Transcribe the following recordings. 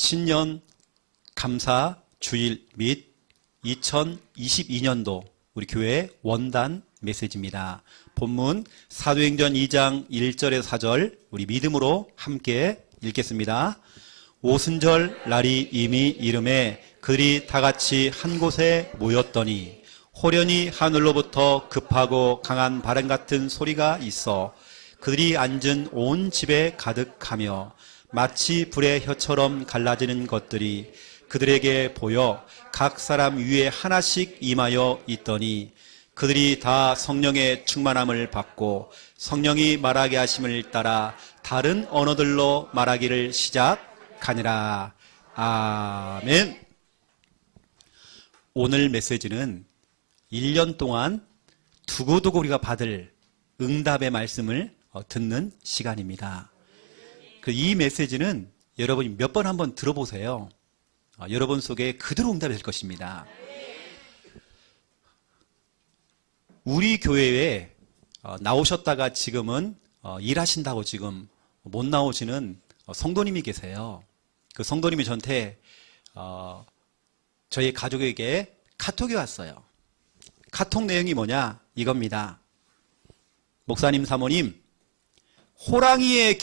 신년 감사 주일 및 2022년도 우리 교회 원단 메시지입니다. 본문 사도행전 2장 1절에서 4절 우리 믿음으로 함께 읽겠습니다. 오순절 날이 이미 이름에 그들이 다같이 한 곳에 모였더니 호련히 하늘로부터 급하고 강한 바람 같은 소리가 있어 그들이 앉은 온 집에 가득하며 마치 불의 혀처럼 갈라지는 것들이 그들에게 보여 각 사람 위에 하나씩 임하여 있더니 그들이 다 성령의 충만함을 받고 성령이 말하게 하심을 따라 다른 언어들로 말하기를 시작하니라. 아멘. 오늘 메시지는 1년 동안 두고두고 우리가 받을 응답의 말씀을 듣는 시간입니다. 이 메시지는 여러분이 몇 번 한번 들어보세요. 여러분 속에 그대로 응답이 될 것입니다. 우리 교회에 나오셨다가 지금은 일하신다고 지금 못 나오시는 성도님이 계세요. 그 성도님이 저한테 저희 가족에게 카톡이 왔어요. 카톡 내용이 뭐냐? 이겁니다. 목사님, 사모님, 호랑이의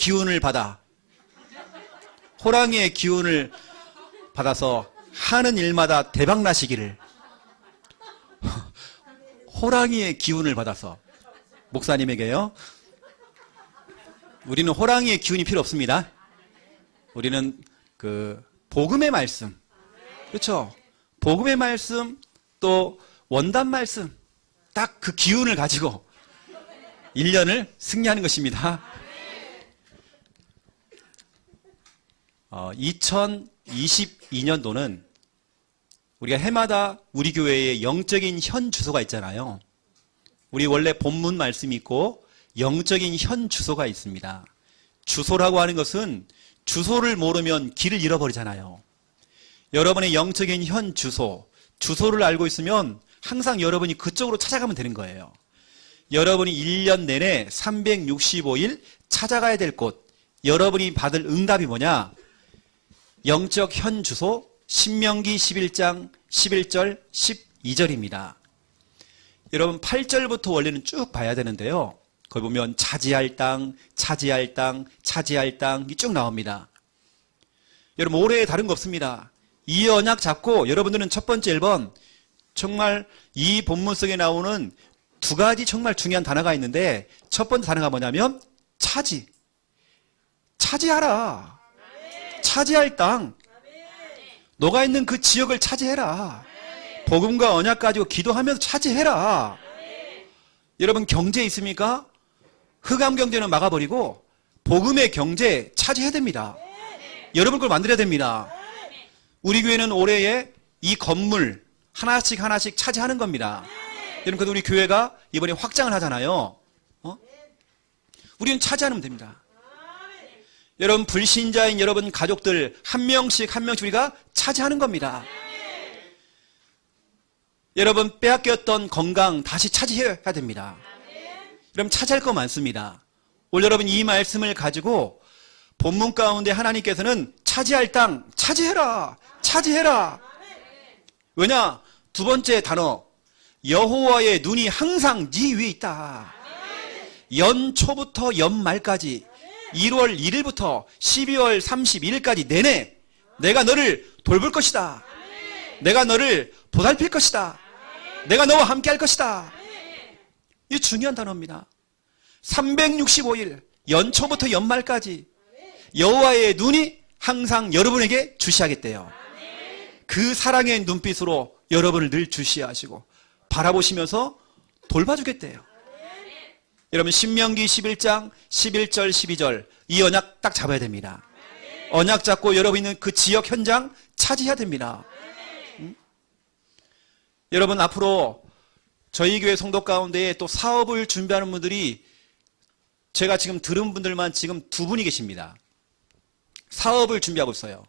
기운을 받아서 하는 일마다 대박 나시기를. 호랑이의 기운을 받아서 목사님에게요. 우리는 호랑이의 기운이 필요 없습니다. 우리는 그 복음의 말씀, 그렇죠? 복음의 말씀 또 원단 말씀, 딱 그 기운을 가지고 1년을 승리하는 것입니다. 2022년도는 우리가 해마다 우리 교회에 영적인 현 주소가 있잖아요. 우리 원래 본문 말씀이 있고 영적인 현 주소가 있습니다. 주소라고 하는 것은 주소를 모르면 길을 잃어버리잖아요. 여러분의 영적인 현 주소를 알고 있으면 항상 여러분이 그쪽으로 찾아가면 되는 거예요. 여러분이 1년 내내 365일 찾아가야 될 곳, 여러분이 받을 응답이 뭐냐? 영적 현 주소 신명기 11장 11절 12절입니다. 여러분 8절부터 원래는 쭉 봐야 되는데요. 거기 보면 차지할 땅이 쭉 나옵니다. 여러분 올해 다른 거 없습니다. 이 언약 잡고 여러분들은 첫 번째 1번 정말 이 본문 속에 나오는 두 가지 정말 중요한 단어가 있는데 첫 번째 단어가 뭐냐면 차지하라. 차지할 땅. 너가 있는 그 지역을 차지해라. 복음과 언약 가지고 기도하면서 차지해라. 여러분 경제 있습니까? 흑암 경제는 막아버리고 복음의 경제 차지해야 됩니다. 여러분 걸 만들어야 됩니다. 우리 교회는 올해에 이 건물 하나씩 차지하는 겁니다. 여러분 그래도 우리 교회가 이번에 확장을 하잖아요. 우리는 차지하면 됩니다. 여러분 불신자인 여러분 가족들 한 명씩 우리가 차지하는 겁니다. 여러분 빼앗겼던 건강 다시 차지해야 됩니다. 여러분 차지할 거 많습니다. 오늘 여러분 이 말씀을 가지고 본문 가운데 하나님께서는 차지할 땅 차지해라. 왜냐? 두 번째 단어 여호와의 눈이 항상 네 위에 있다. 연초부터 연말까지 1월 1일부터 12월 31일까지 내내 내가 너를 돌볼 것이다. 내가 너를 보살필 것이다. 내가 너와 함께 할 것이다. 이 중요한 단어입니다. 365일 연초부터 연말까지 여호와의 눈이 항상 여러분에게 주시하겠대요. 그 사랑의 눈빛으로 여러분을 늘 주시하시고 바라보시면서 돌봐주겠대요. 여러분 신명기 11장 11절 12절 이 언약 딱 잡아야 됩니다. 언약 잡고 여러분 있는 그 지역 현장 차지해야 됩니다. 여러분 앞으로 저희 교회 성도 가운데 또 사업을 준비하는 분들이 제가 지금 들은 분들만 지금 2분이 계십니다. 사업을 준비하고 있어요.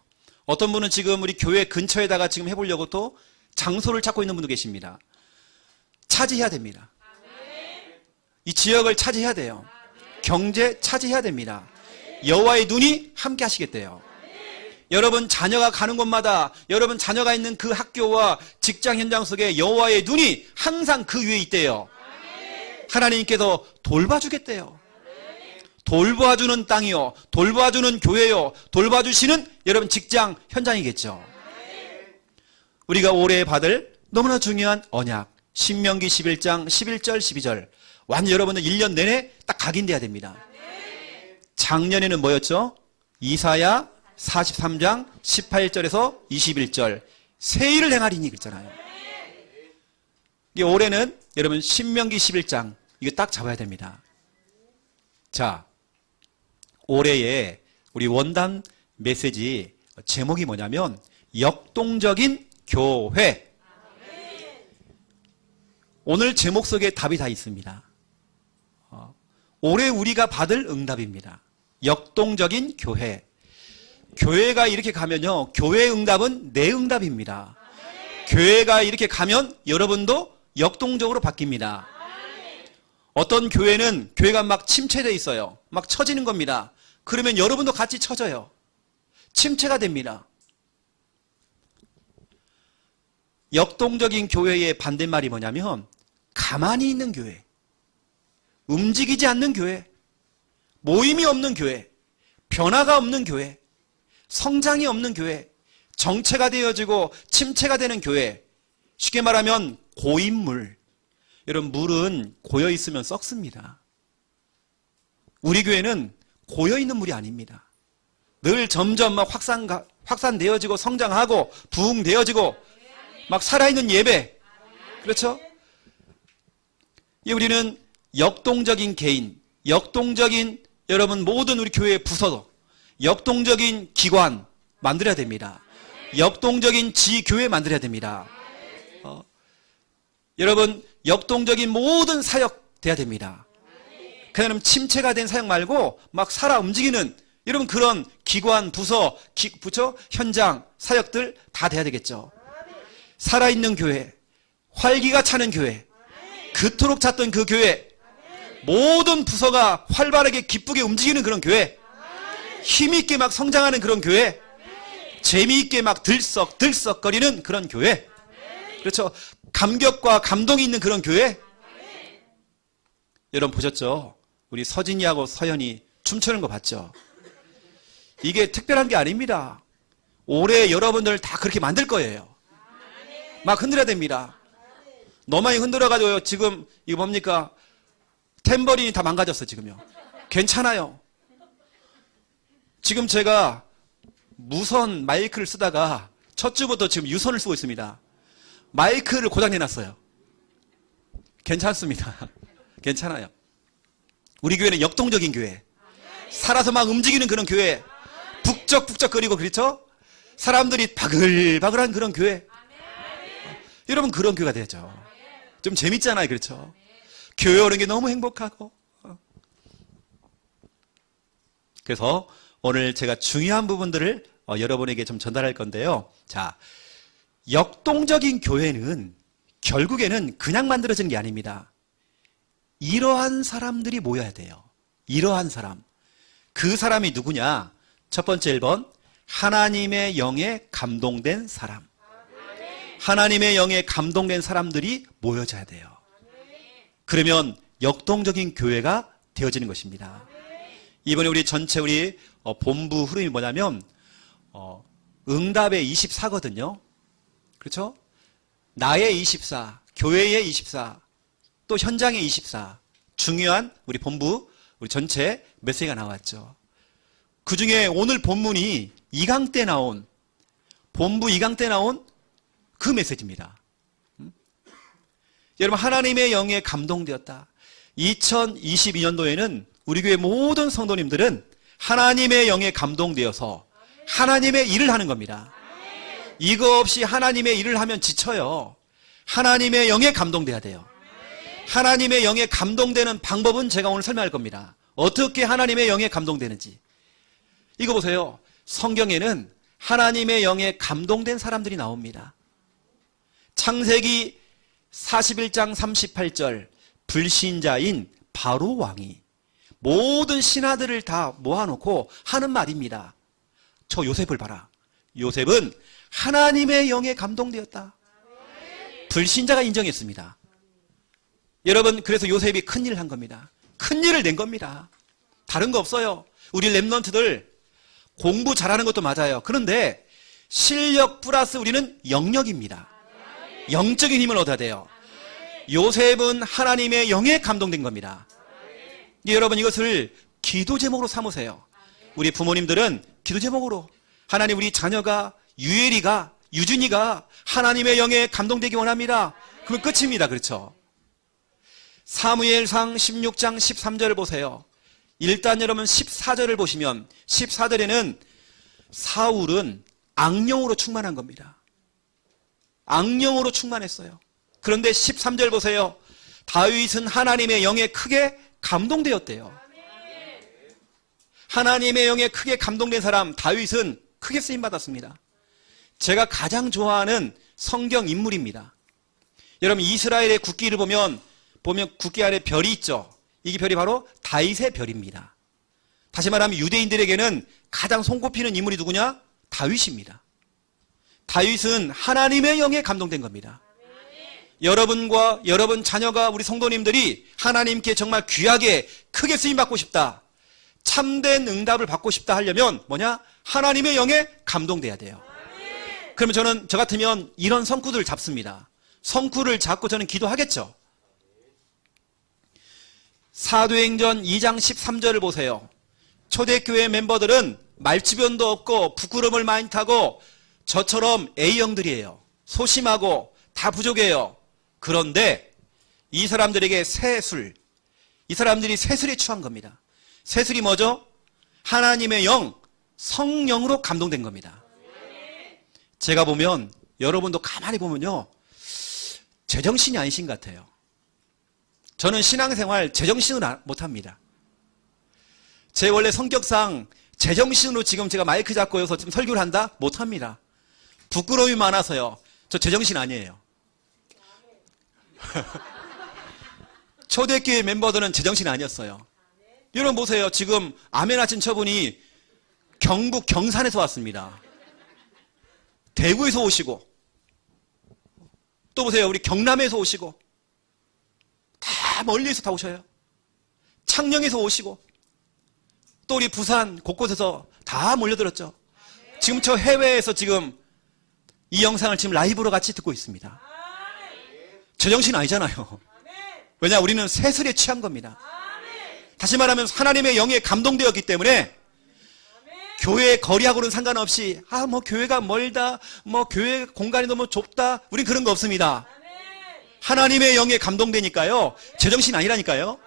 어떤 분은 지금 우리 교회 근처에다가 지금 해보려고 또 장소를 찾고 있는 분도 계십니다. 차지해야 됩니다. 이 지역을 차지해야 돼요. 경제 차지해야 됩니다. 여호와의 눈이 함께 하시겠대요. 여러분 자녀가 가는 곳마다 여러분 자녀가 있는 그 학교와 직장 현장 속에 여호와의 눈이 항상 그 위에 있대요. 하나님께서 돌봐주겠대요. 돌봐주는 땅이요, 돌봐주는 교회요, 돌봐주시는 여러분 직장 현장이겠죠. 우리가 올해 받을 너무나 중요한 언약, 신명기 11장 11절 12절 완전 여러분은 1년 내내 딱 각인돼야 됩니다. 작년에는 뭐였죠? 이사야 43장 18절에서 21절 새 일을 행하리니 그랬잖아요. 이게 올해는 여러분 신명기 11장 이거 딱 잡아야 됩니다. 자, 올해의 우리 원단 메시지 제목이 뭐냐면 역동적인 교회. 오늘 제목 속에 답이 다 있습니다. 올해 우리가 받을 응답입니다. 역동적인 교회. 교회가 이렇게 가면요, 교회 응답은 내 응답입니다. 교회가 이렇게 가면 여러분도 역동적으로 바뀝니다. 어떤 교회는 교회가 막 침체되어 있어요. 막 처지는 겁니다. 그러면 여러분도 같이 처져요. 침체가 됩니다. 역동적인 교회의 반대말이 뭐냐면 가만히 있는 교회, 움직이지 않는 교회, 모임이 없는 교회, 변화가 없는 교회, 성장이 없는 교회, 정체가 되어지고 침체가 되는 교회. 쉽게 말하면 고인물. 여러분, 물은 고여 있으면 썩습니다. 우리 교회는 고여 있는 물이 아닙니다. 늘 점점 막 확산되어지고 성장하고 부흥되어지고 막 살아있는 예배. 그렇죠? 우리는 역동적인 개인, 역동적인 여러분 모든 우리 교회의 부서도 역동적인 기관 만들어야 됩니다. 역동적인 지교회 만들어야 됩니다. 여러분 역동적인 모든 사역 돼야 됩니다. 그냥 침체가 된 사역 말고 막 살아 움직이는 여러분 그런 기관, 부서, 현장, 사역들 다 돼야 되겠죠. 살아있는 교회, 활기가 차는 교회, 그토록 찼던 그 교회, 모든 부서가 활발하게 기쁘게 움직이는 그런 교회, 힘있게 막 성장하는 그런 교회, 재미있게 막 들썩들썩거리는 그런 교회, 그렇죠? 감격과 감동이 있는 그런 교회. 여러분 보셨죠? 우리 서진이하고 서연이 춤추는 거 봤죠? 이게 특별한 게 아닙니다. 올해 여러분들 다 그렇게 만들 거예요. 막 흔들어야 됩니다. 너만이 흔들어가지고 지금 이거 뭡니까? 탬버린이 다 망가졌어 지금요. 괜찮아요. 지금 제가 무선 마이크를 쓰다가 첫 주부터 지금 유선을 쓰고 있습니다. 마이크를 고장내놨어요. 괜찮습니다. 괜찮아요. 우리 교회는 역동적인 교회, 살아서 막 움직이는 그런 교회, 북적북적거리고 그렇죠? 사람들이 바글바글한 그런 교회. 여러분 그런 교회가 되죠. 좀 재밌잖아요. 그렇죠? 교회 오는 게 너무 행복하고. 그래서 오늘 제가 중요한 부분들을 여러분에게 좀 전달할 건데요. 자, 역동적인 교회는 결국에는 그냥 만들어지는 게 아닙니다. 이러한 사람들이 모여야 돼요. 이러한 사람. 그 사람이 누구냐? 첫 번째 1번, 하나님의 영에 감동된 사람. 하나님의 영에 감동된 사람들이 모여져야 돼요. 그러면 역동적인 교회가 되어지는 것입니다. 이번에 우리 전체 우리 본부 흐름이 뭐냐면 응답의 24거든요. 그렇죠? 나의 24, 교회의 24, 또 현장의 24. 중요한 우리 본부, 우리 전체 메시지가 나왔죠. 그 중에 오늘 본문이 2강 때 나온, 본부 2강 때 나온 그 메시지입니다. 여러분, 하나님의 영에 감동되었다. 2022년도에는 우리 교회 모든 성도님들은 하나님의 영에 감동되어서 하나님의 일을 하는 겁니다. 이거 없이 하나님의 일을 하면 지쳐요. 하나님의 영에 감동돼야 돼요. 하나님의 영에 감동되는 방법은 제가 오늘 설명할 겁니다. 어떻게 하나님의 영에 감동되는지. 이거 보세요. 성경에는 하나님의 영에 감동된 사람들이 나옵니다. 창세기 41장 38절, 불신자인 바로 왕이 모든 신하들을 다 모아놓고 하는 말입니다. 저 요셉을 봐라. 요셉은 하나님의 영에 감동되었다. 불신자가 인정했습니다. 여러분, 그래서 요셉이 큰일을 한 겁니다. 큰일을 낸 겁니다. 다른 거 없어요. 우리 랩런트들 공부 잘하는 것도 맞아요. 그런데 실력 플러스 우리는 영역입니다. 영적인 힘을 얻어야 돼요. 요셉은 하나님의 영에 감동된 겁니다. 여러분, 이것을 기도 제목으로 삼으세요. 우리 부모님들은 기도 제목으로, 하나님, 우리 자녀가, 유엘이가, 유준이가 하나님의 영에 감동되기 원합니다. 그러면 끝입니다. 그렇죠? 사무엘상 16장 13절을 보세요. 일단 여러분 14절을 보시면, 14절에는 사울은 악령으로 충만한 겁니다. 악령으로 충만했어요. 그런데 13절 보세요. 다윗은 하나님의 영에 크게 감동되었대요. 하나님의 영에 크게 감동된 사람, 다윗은 크게 쓰임받았습니다. 제가 가장 좋아하는 성경 인물입니다. 여러분, 이스라엘의 국기를 보면 국기 안에 별이 있죠. 이게 별이 바로 다윗의 별입니다. 다시 말하면 유대인들에게는 가장 손꼽히는 인물이 누구냐? 다윗입니다. 다윗은 하나님의 영에 감동된 겁니다. 여러분과 여러분 자녀가, 우리 성도님들이 하나님께 정말 귀하게 크게 쓰임받고 싶다, 참된 응답을 받고 싶다 하려면 뭐냐? 하나님의 영에 감동돼야 돼요. 그러면 저 같으면 이런 성구들을 잡습니다. 성구를 잡고 저는 기도하겠죠. 사도행전 2장 13절을 보세요. 초대교회 멤버들은 말주변도 없고 부끄러움을 많이 타고 저처럼 A형들이에요. 소심하고 다 부족해요. 그런데 이 사람들에게 새술, 이 사람들이 새술에 취한 겁니다. 새술이 뭐죠? 하나님의 영, 성령으로 감동된 겁니다. 제가 보면, 여러분도 가만히 보면요, 제정신이 아니신 것 같아요. 저는 신앙생활 제정신으로 못합니다. 제 원래 성격상 제정신으로 지금 제가 마이크 잡고 여서 지금 설교를 한다? 못합니다. 부끄러움이 많아서요. 저 제정신 아니에요. 초대교회 멤버들은 제정신 아니었어요. 여러분 보세요. 지금 아멘 하신 처분이 경북 경산에서 왔습니다. 대구에서 오시고, 또 보세요. 우리 경남에서 오시고, 다 멀리서 다 오셔요. 창녕에서 오시고, 또 우리 부산 곳곳에서 다 몰려들었죠. 지금 저 해외에서 지금 이 영상을 지금 라이브로 같이 듣고 있습니다. 제정신 아니잖아요. 왜냐? 우리는 새술에 취한 겁니다. 다시 말하면 하나님의 영에 감동되었기 때문에 교회 거리하고는 상관없이 뭐 교회가 멀다, 뭐 교회 공간이 너무 좁다, 우린 그런 거 없습니다. 하나님의 영에 감동되니까요, 제정신 아니라니까요.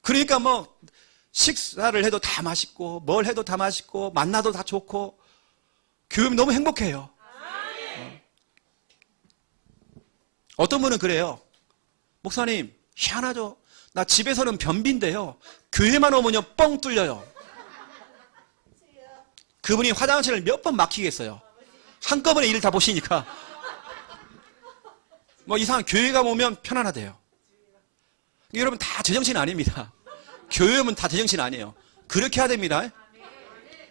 그러니까 뭐 식사를 해도 다 맛있고, 뭘 해도 다 맛있고, 만나도 다 좋고, 교회 너무 행복해요. 어떤 분은 그래요. 목사님, 희한하죠? 나 집에서는 변비인데요, 교회만 오면요 뻥 뚫려요. 그분이 화장실을 몇 번 막히겠어요. 한꺼번에 일을 다 보시니까. 뭐 이상한, 교회가 오면 편안하대요. 여러분 다 제정신 아닙니다. 교회 오면 다 제정신 아니에요. 그렇게 해야 됩니다.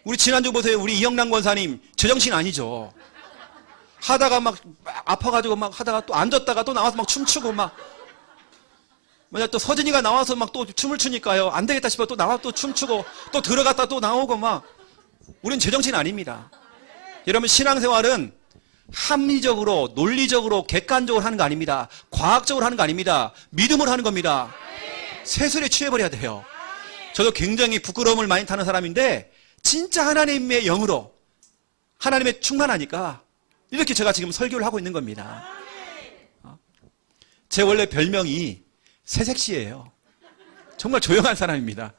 우리 지난주 보세요. 우리 이영란 권사님 제정신 아니죠. 하다가 막 아파가지고 막 하다가 또 앉았다가 또 나와서 막 춤추고 막, 만약 또 서진이가 나와서 막 또 춤을 추니까요, 안 되겠다 싶어 또 나와 또 춤추고 또 들어갔다 또 나오고 막. 우린 제정신 아닙니다. 여러분, 신앙생활은 합리적으로, 논리적으로, 객관적으로 하는 거 아닙니다. 과학적으로 하는 거 아닙니다. 믿음으로 하는 겁니다. 새술에 취해버려야 돼요. 저도 굉장히 부끄러움을 많이 타는 사람인데 진짜 하나님의 영으로, 하나님의 충만하니까 이렇게 제가 지금 설교를 하고 있는 겁니다. 제 원래 별명이 새색시예요. 정말 조용한 사람입니다.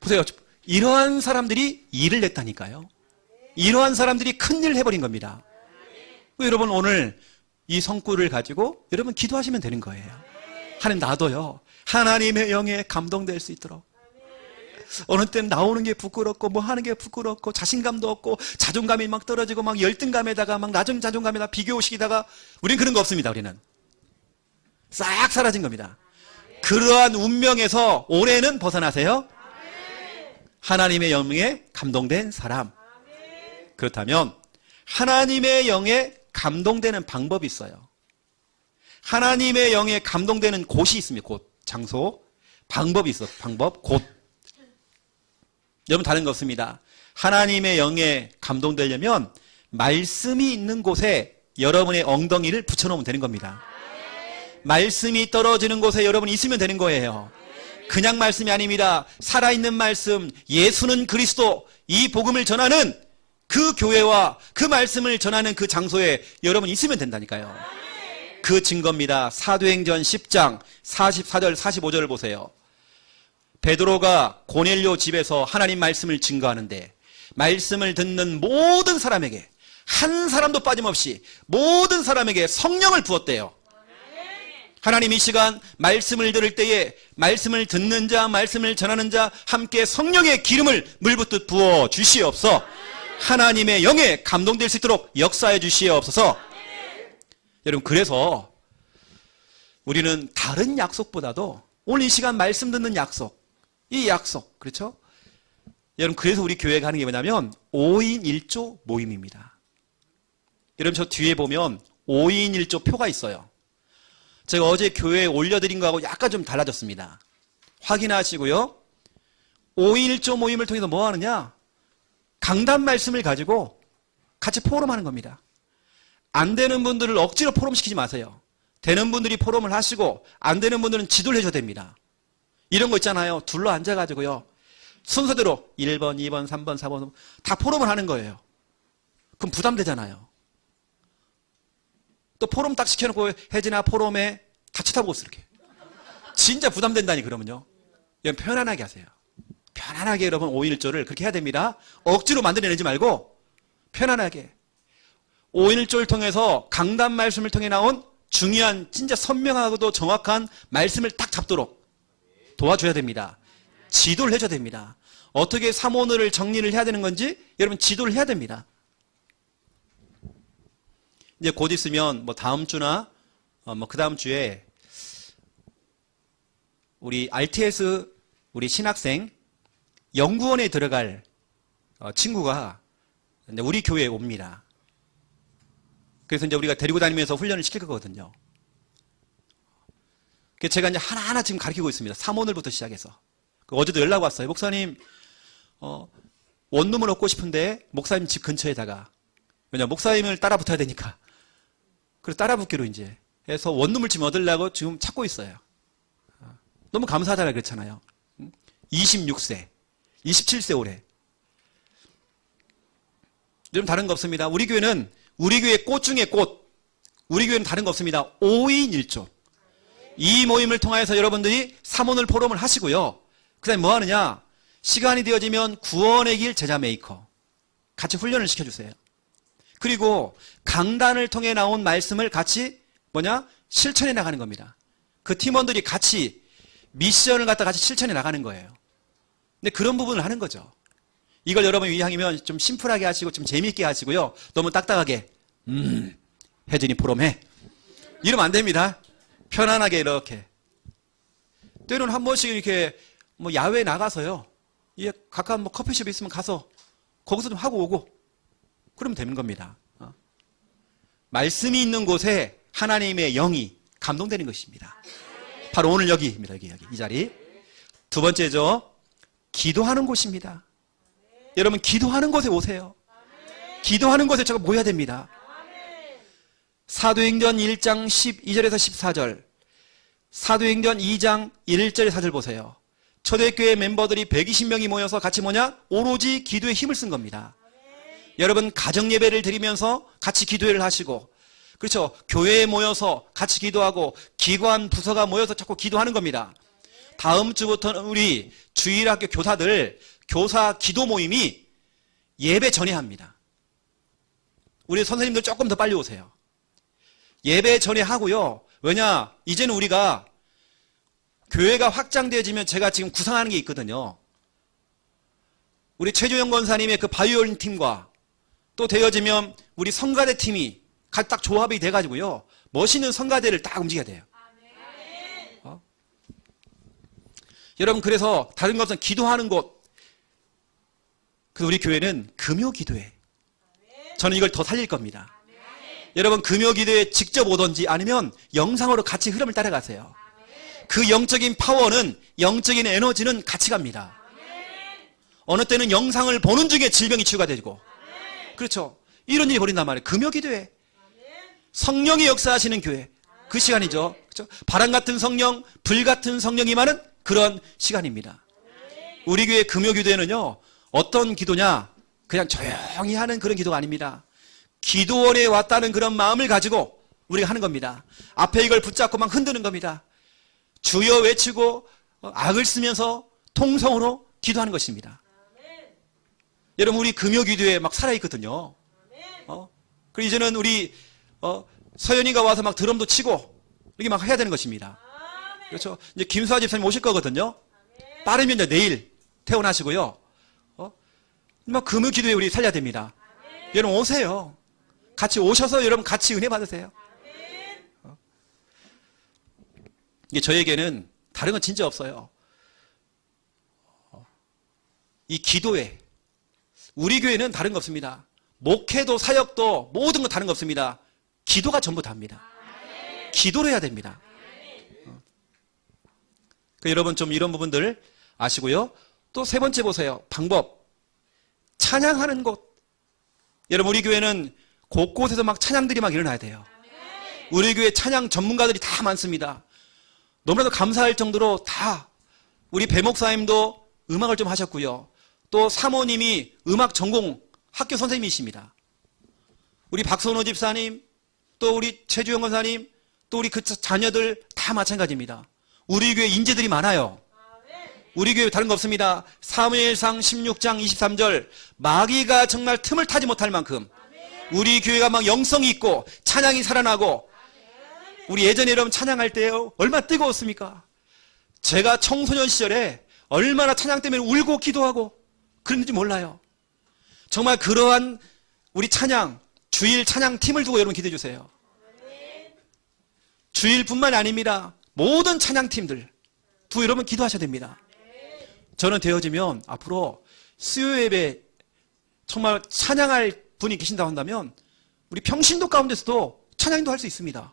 보세요. 이러한 사람들이 일을 냈다니까요. 이러한 사람들이 큰일을 해버린 겁니다. 여러분 오늘 이 성구를 가지고 여러분 기도하시면 되는 거예요. 하나님, 나도요 하나님의 영에 감동될 수 있도록. 어느 때는 나오는 게 부끄럽고 뭐 하는 게 부끄럽고 자신감도 없고 자존감이 막 떨어지고 막 열등감에다가 막 낮은 자존감에다 비교의식에다가, 우린 그런 거 없습니다. 우리는 싹 사라진 겁니다. 그러한 운명에서 올해는 벗어나세요. 하나님의 영에 감동된 사람. 그렇다면 하나님의 영에 감동되는 방법이 있어요. 하나님의 영에 감동되는 곳이 있습니다. 곳, 장소, 방법이 있어. 방법, 곳. 여러분 다른 거 없습니다. 하나님의 영에 감동되려면 말씀이 있는 곳에 여러분의 엉덩이를 붙여놓으면 되는 겁니다. 말씀이 떨어지는 곳에 여러분이 있으면 되는 거예요. 그냥 말씀이 아닙니다. 살아있는 말씀, 예수는 그리스도, 이 복음을 전하는 그 교회와 그 말씀을 전하는 그 장소에 여러분이 있으면 된다니까요. 그 증거입니다. 사도행전 10장 44절 45절을 보세요. 베드로가 고넬료 집에서 하나님 말씀을 증거하는데 말씀을 듣는 모든 사람에게 한 사람도 빠짐없이 모든 사람에게 성령을 부었대요. 하나님 이 시간 말씀을 들을 때에 말씀을 듣는 자, 말씀을 전하는 자 함께 성령의 기름을 물붓듯 부어 주시옵소서. 하나님의 영에 감동될 수 있도록 역사해 주시옵소서. 여러분 그래서 우리는 다른 약속보다도 오늘 이 시간 말씀 듣는 약속, 이 약속, 그렇죠? 여러분 그래서 우리 교회가 하는 게 뭐냐면 5인 1조 모임입니다. 여러분 저 뒤에 보면 5인 1조 표가 있어요. 제가 어제 교회에 올려드린 거하고 약간 좀 달라졌습니다. 확인하시고요. 5인 1조 모임을 통해서 뭐 하느냐? 강단 말씀을 가지고 같이 포럼하는 겁니다. 안 되는 분들을 억지로 포럼시키지 마세요. 되는 분들이 포럼을 하시고 안 되는 분들은 지도를 해줘야 됩니다. 이런 거 있잖아요. 둘러 앉아가지고요. 순서대로 1번, 2번, 3번, 4번 다 포럼을 하는 거예요. 그럼 부담되잖아요. 또 포럼 딱 시켜놓고 혜진아 포럼에 다 쳐다보고 있어 이렇게. 진짜 부담된다니 그러면요. 여러분 편안하게 하세요. 편안하게 여러분 5.1조를 그렇게 해야 됩니다. 억지로 만들어내지 말고 편안하게 5.1조를 통해서 강단 말씀을 통해 나온 중요한 진짜 선명하고도 정확한 말씀을 딱 잡도록 도와줘야 됩니다. 지도를 해줘야 됩니다. 어떻게 사모늘을 정리를 해야 되는 건지 여러분 지도를 해야 됩니다. 이제 곧 있으면 뭐 다음 주나 뭐 그 다음 주에 우리 RTS 우리 신학생 연구원에 들어갈 친구가 이제 우리 교회에 옵니다. 그래서 이제 우리가 데리고 다니면서 훈련을 시킬 거거든요. 그래서 제가 이제 하나하나 지금 가르치고 있습니다. 사모늘부터 시작해서. 어제도 연락 왔어요. 목사님, 원룸을 얻고 싶은데 목사님 집 근처에다가 왜냐 목사님을 따라 붙어야 되니까. 그래서 따라 붙기로 이제 해서 원룸을 지금 얻으려고 지금 찾고 있어요. 너무 감사하잖아요. 그렇잖아요. 26세, 27세 올해. 여러분 다른 거 없습니다. 우리 교회는 우리 교회 꽃 중에 꽃. 우리 교회는 다른 거 없습니다. 5인 1조. 이 모임을 통해서 여러분들이 사모늘 포럼을 하시고요. 그 다음에 뭐 하느냐? 시간이 되어지면 구원의 길 제자 메이커. 같이 훈련을 시켜주세요. 그리고 강단을 통해 나온 말씀을 같이 실천해 나가는 겁니다. 그 팀원들이 같이 미션을 갖다 같이 실천해 나가는 거예요. 근데 그런 부분을 하는 거죠. 이걸 여러분 이왕이면 좀 심플하게 하시고 좀 재미있게 하시고요. 너무 딱딱하게 혜진이 포럼해. 이러면 안 됩니다. 편안하게 이렇게. 때로는 한 번씩 이렇게 뭐 야외에 나가서요. 이 가까운 뭐 커피숍 있으면 가서 거기서 좀 하고 오고 그러면 되는 겁니다. 말씀이 있는 곳에 하나님의 영이 감동되는 것입니다. 바로 오늘 여기입니다. 여기 이 자리. 두 번째죠. 기도하는 곳입니다. 여러분 기도하는 곳에 오세요. 기도하는 곳에 제가 모여야 됩니다. 사도행전 1장 12절에서 14절, 사도행전 2장 1절에 4절 보세요. 초대교회 멤버들이 120명이 모여서 같이 오로지 기도에 힘을 쓴 겁니다. 여러분 가정 예배를 드리면서 같이 기도회를 하시고, 그렇죠? 교회에 모여서 같이 기도하고 기관 부서가 모여서 자꾸 기도하는 겁니다. 다음 주부터는 우리 주일학교 교사들 교사 기도 모임이 예배 전에 합니다. 우리 선생님들 조금 더 빨리 오세요. 예배 전에 하고요. 왜냐? 이제는 우리가 교회가 확장되어지면 제가 지금 구상하는 게 있거든요. 우리 최조영 권사님의 그 바이올린 팀과 또 되어지면 우리 성가대 팀이 딱 조합이 돼가지고요. 멋있는 성가대를 딱 움직여야 돼요. 여러분 그래서 다른 것은 기도하는 곳, 그래서 우리 교회는 금요 기도회. 저는 이걸 더 살릴 겁니다. 여러분 금요 기도에 직접 오든지 아니면 영상으로 같이 흐름을 따라가세요. 그 영적인 파워는, 영적인 에너지는 같이 갑니다. 어느 때는 영상을 보는 중에 질병이 치유가 되고, 그렇죠. 이런 일이 벌인단 말이에요. 금요 기도회. 성령이 역사하시는 교회. 그 시간이죠. 그렇죠? 바람 같은 성령, 불 같은 성령이 많은 그런 시간입니다. 우리 교회 금요 기도회는요, 어떤 기도냐? 그냥 조용히 하는 그런 기도가 아닙니다. 기도원에 왔다는 그런 마음을 가지고 우리가 하는 겁니다. 앞에 이걸 붙잡고 막 흔드는 겁니다. 주여 외치고 악을 쓰면서 통성으로 기도하는 것입니다. 여러분 우리 금요 기도에 막 살아있거든요. 그리고 이제는 우리 서연이가 와서 막 드럼도 치고 이렇게 막 해야 되는 것입니다. 그렇죠. 이제 김수아 집사님 오실 거거든요. 빠르면 이제 내일 퇴원하시고요. 막 금요 기도에 우리 살려야 됩니다. 여러분 오세요. 같이 오셔서 여러분 같이 은혜 받으세요. 이게 저에게는 다른 건 진짜 없어요. 이 기도회, 우리 교회는 다른 거 없습니다. 목회도 사역도 모든 건 다른 거 없습니다. 기도가 전부 다입니다. 기도를 해야 됩니다. 여러분 좀 이런 부분들 아시고요. 또 세 번째 보세요. 방법. 찬양하는 곳. 여러분 우리 교회는 곳곳에서 막 찬양들이 막 일어나야 돼요. 우리 교회 찬양 전문가들이 다 많습니다. 너무나도 감사할 정도로 다 우리 배 목사님도 음악을 좀 하셨고요. 또 사모님이 음악 전공 학교 선생님이십니다. 우리 박선호 집사님, 또 우리 최주영 권사님, 또 우리 그 자녀들 다 마찬가지입니다. 우리 교회 인재들이 많아요. 우리 교회 다른 거 없습니다. 사무엘상 16장 23절 마귀가 정말 틈을 타지 못할 만큼 우리 교회가 막 영성이 있고 찬양이 살아나고, 우리 예전에 여러분 찬양할 때 얼마나 뜨거웠습니까? 제가 청소년 시절에 얼마나 찬양 때문에 울고 기도하고 그랬는지 몰라요. 정말 그러한 우리 찬양, 주일 찬양 팀을 두고 여러분 기도해 주세요. 주일뿐만 아닙니다. 모든 찬양 팀들 두고 여러분 기도하셔야 됩니다. 저는 되어지면 앞으로 수요 예배 정말 찬양할 분이 계신다고 한다면 우리 평신도 가운데서도 찬양도 할 수 있습니다.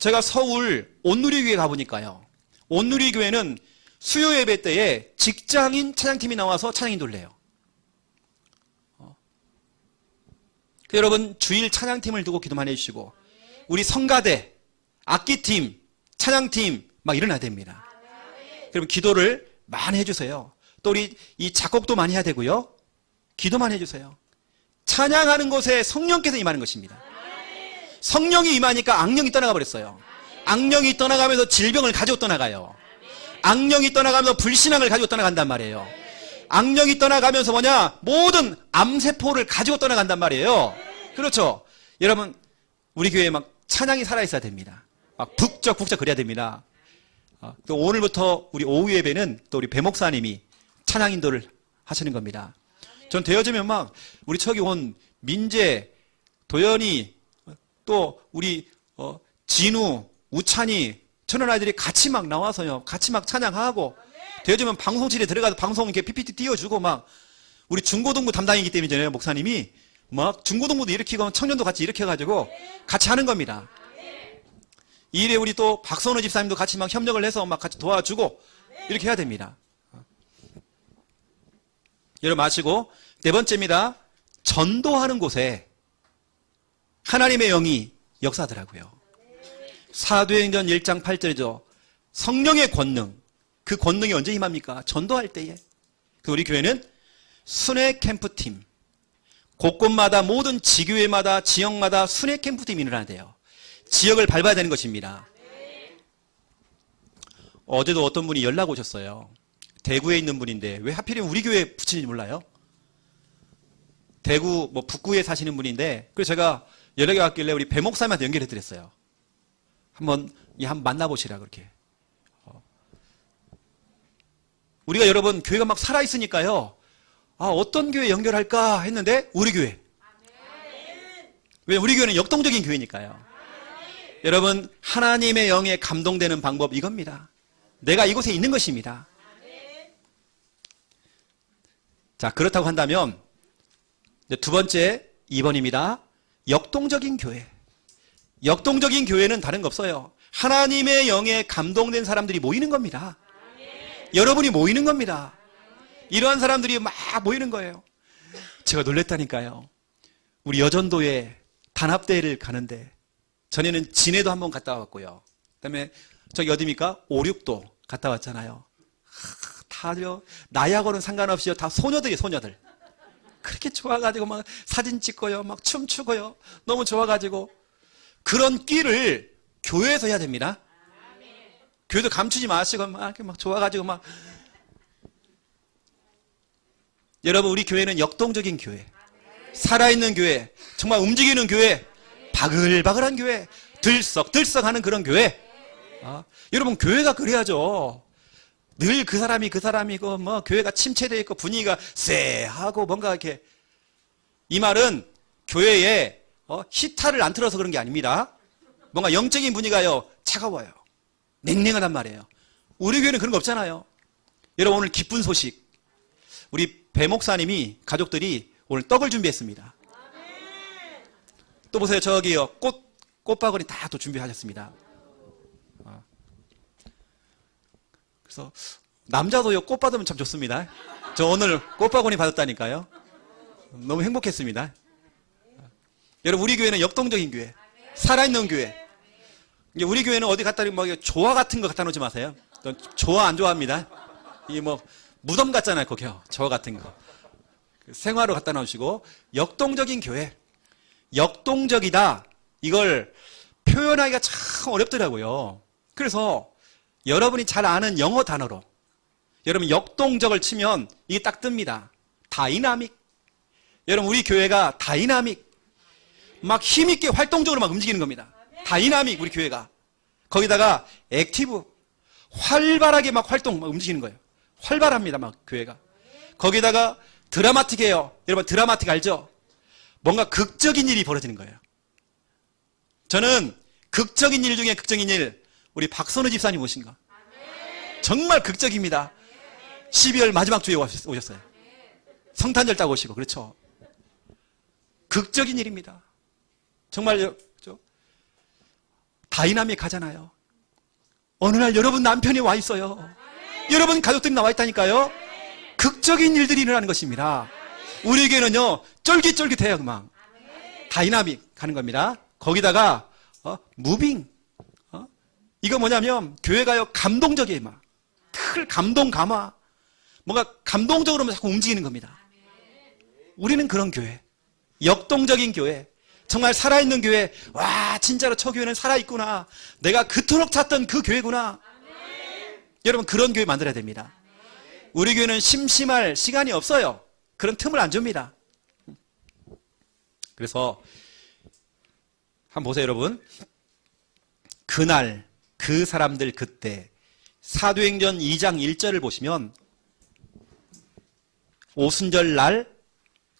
제가 서울 온누리교회 가보니까요. 온누리교회는 수요 예배 때에 직장인 찬양팀이 나와서 찬양 인도를 해요. 여러분 주일 찬양팀을 두고 기도 많이 해주시고, 우리 성가대, 악기팀, 찬양팀 막 일어나야 됩니다. 그럼 기도를 많이 해주세요. 또 우리 이 작곡도 많이 해야 되고요. 기도 많이 해주세요. 찬양하는 곳에 성령께서 임하는 것입니다. 성령이 임하니까 악령이 떠나가 버렸어요. 악령이 떠나가면서 질병을 가지고 떠나가요. 악령이 떠나가면서 불신앙을 가지고 떠나간단 말이에요. 악령이 떠나가면서 뭐냐? 모든 암세포를 가지고 떠나간단 말이에요. 그렇죠? 여러분 우리 교회에 막 찬양이 살아있어야 됩니다. 막 북적북적 그래야 됩니다. 또 오늘부터 우리 오후 예배는 또 우리 배 목사님이 찬양 인도를 하시는 겁니다. 전 되어지면 막 우리 저기 온 민재, 도연이, 또 우리 진우, 우찬이, 저런 아이들이 같이 막 나와서요, 같이 막 찬양하고, 되어지면 방송실에 들어가서 방송 이렇게 PPT 띄워주고, 막 우리 중고등부 담당이기 때문에 목사님이 막 중고등부도 일으키고 청년도 같이 일으켜가지고 같이 하는 겁니다. 이 일에 우리 또 박선호 집사님도 같이 막 협력을 해서 막 같이 도와주고 이렇게 해야 됩니다. 여러분 아시고, 네 번째입니다. 전도하는 곳에 하나님의 영이 역사하더라고요. 사도행전 1장 8절이죠. 성령의 권능. 그 권능이 언제 임합니까? 전도할 때에. 우리 교회는 순회 캠프팀. 곳곳마다 모든 지교회마다 지역마다 순회 캠프팀이 일어나야 돼요. 지역을 밟아야 되는 것입니다. 어제도 어떤 분이 연락 오셨어요. 대구에 있는 분인데 왜 하필이면 우리 교회에 붙이는지 몰라요. 대구 뭐 북구에 사시는 분인데, 그래서 제가 연락이 왔길래 우리 배 목사님한테 연결해 드렸어요. 한번 만나보시라 그렇게. 우리가 여러분 교회가 막 살아 있으니까요. 어떤 교회 연결할까 했는데 우리 교회. 왜? 우리 교회는 역동적인 교회니까요. 여러분 하나님의 영에 감동되는 방법 이겁니다. 내가 이곳에 있는 것입니다. 자, 그렇다고 한다면 이제 두 번째 2번입니다. 역동적인 교회. 역동적인 교회는 다른 거 없어요. 하나님의 영에 감동된 사람들이 모이는 겁니다. 여러분이 모이는 겁니다. 이러한 사람들이 막 모이는 거예요. 제가 놀랬다니까요. 우리 여전도에 단합대회를 가는데 전에는 진해도 한번 갔다 왔고요. 그다음에 저기 어디입니까? 5, 6도 갔다 왔잖아요. 다요 나이하고는 상관없이요. 다 소녀들이 소녀들. 그렇게 좋아가지고 막 사진 찍고요. 막 춤추고요. 너무 좋아가지고 그런 끼를 교회에서 해야 됩니다. 교회도 감추지 마시고 막 좋아가지고 막 여러분 우리 교회는 역동적인 교회, 살아있는 교회, 정말 움직이는 교회, 바글바글한 교회, 들썩들썩하는 그런 교회. 여러분 교회가 그래야죠. 늘 그 사람이 그 사람이고 뭐 교회가 침체되어 있고 분위기가 쎄하고 뭔가 이렇게. 이 말은 교회에 히타를 안 틀어서 그런 게 아닙니다. 뭔가 영적인 분위기가요 차가워요. 냉랭하단 말이에요. 우리 교회는 그런 거 없잖아요. 여러분 오늘 기쁜 소식. 우리 배 목사님이 가족들이 오늘 떡을 준비했습니다. 또 보세요. 저기요 꽃바구니 다 또 준비하셨습니다. 그래서 남자도요 꽃 받으면 참 좋습니다. 저 오늘 꽃바구니 받았다니까요. 너무 행복했습니다. 여러분 우리 교회는 역동적인 교회, 살아있는 교회. 우리 교회는 어디 갖다 놓으면 조화 같은 거 갖다 놓지 마세요. 조화 안 좋아합니다. 이게 뭐 무덤 같잖아요, 거기요. 조화 같은 거. 생화로 갖다 놓으시고 역동적인 교회. 역동적이다. 이걸 표현하기가 참 어렵더라고요. 그래서 여러분이 잘 아는 영어 단어로 여러분 역동적을 치면 이게 딱 뜹니다. 다이나믹. 여러분 우리 교회가 다이나믹. 막 힘있게 활동적으로 막 움직이는 겁니다. 다이나믹 우리 교회가. 거기다가 액티브. 활발하게 막 활동 막 움직이는 거예요. 활발합니다 막 교회가. 거기다가 드라마틱해요. 여러분 드라마틱 알죠? 뭔가 극적인 일이 벌어지는 거예요. 저는 극적인 일 중에 극적인 일 우리 박선우 집사님 오신 거 정말 극적입니다. 12월 마지막 주에 오셨어요. 성탄절 딱 오시고. 그렇죠. 극적인 일입니다. 정말 다이나믹하잖아요. 어느 날 여러분 남편이 와 있어요. 여러분 가족들이 나와 있다니까요. 극적인 일들이 일어나는 것입니다. 우리에게는요 쫄깃쫄깃해요. 막 다이나믹 하는 겁니다. 거기다가 무빙. 이거 뭐냐면 교회가요 감동적이에요. 막 감동 감화. 뭔가 감동적으로 자꾸 움직이는 겁니다. 우리는 그런 교회, 역동적인 교회, 정말 살아있는 교회. 와 진짜로 저 교회는 살아있구나. 내가 그토록 찾던 그 교회구나. 여러분 그런 교회 만들어야 됩니다. 우리 교회는 심심할 시간이 없어요. 그런 틈을 안 줍니다. 그래서 한번 보세요 여러분. 그날 그 사람들 그때 사도행전 2장 1절을 보시면 오순절 날,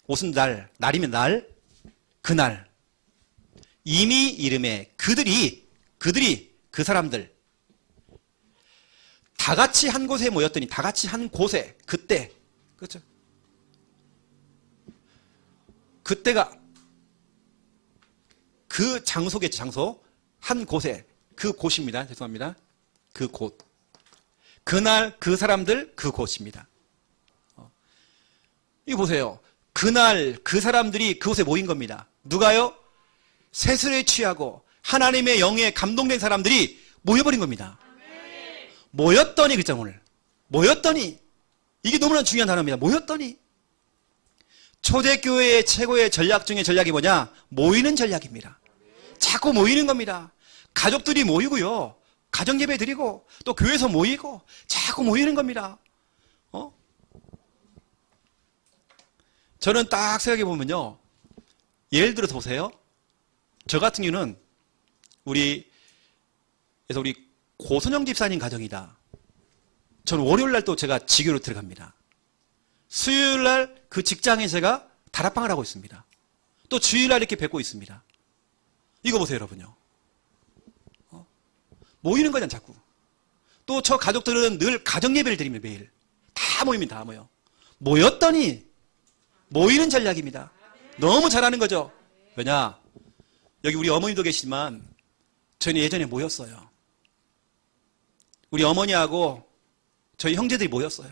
오순날, 날이면 날, 그날 이미 이름에 그들이 그 사람들 다 같이 한 곳에 모였더니 다 같이 한 곳에 그때 그렇죠? 그때가 그 장소겠죠. 장소 한 곳에 그 곳입니다. 죄송합니다. 그 곳. 그날 그 사람들 그 곳입니다. 이거 보세요. 그날 그 사람들이 그곳에 모인 겁니다. 누가요? 세술에 취하고 하나님의 영에 감동된 사람들이 모여버린 겁니다. 모였더니 그죠 오늘. 모였더니 이게 너무나 중요한 단어입니다. 모였더니 초대교회의 최고의 전략 중에 전략이 뭐냐? 모이는 전략입니다. 자꾸 모이는 겁니다. 가족들이 모이고요. 가정예배 드리고 또 교회에서 모이고 자꾸 모이는 겁니다. 저는 딱 생각해 보면요. 예를 들어서 보세요. 저 같은 경우는 우리 고선영 집사님 가정이다. 저는 월요일 날 또 제가 지교로 들어갑니다. 수요일 날 그 직장에 제가 다락방을 하고 있습니다. 또 주일 날 이렇게 뵙고 있습니다. 이거 보세요, 여러분요. 모이는 거잖아, 자꾸. 또 저 가족들은 늘 가정 예배를 드립니다, 매일. 다 모입니다, 다 모여. 모였더니 모이는 전략입니다. 너무 잘하는 거죠. 왜냐? 여기 우리 어머니도 계시지만 저희는 예전에 모였어요. 우리 어머니하고 저희 형제들이 모였어요.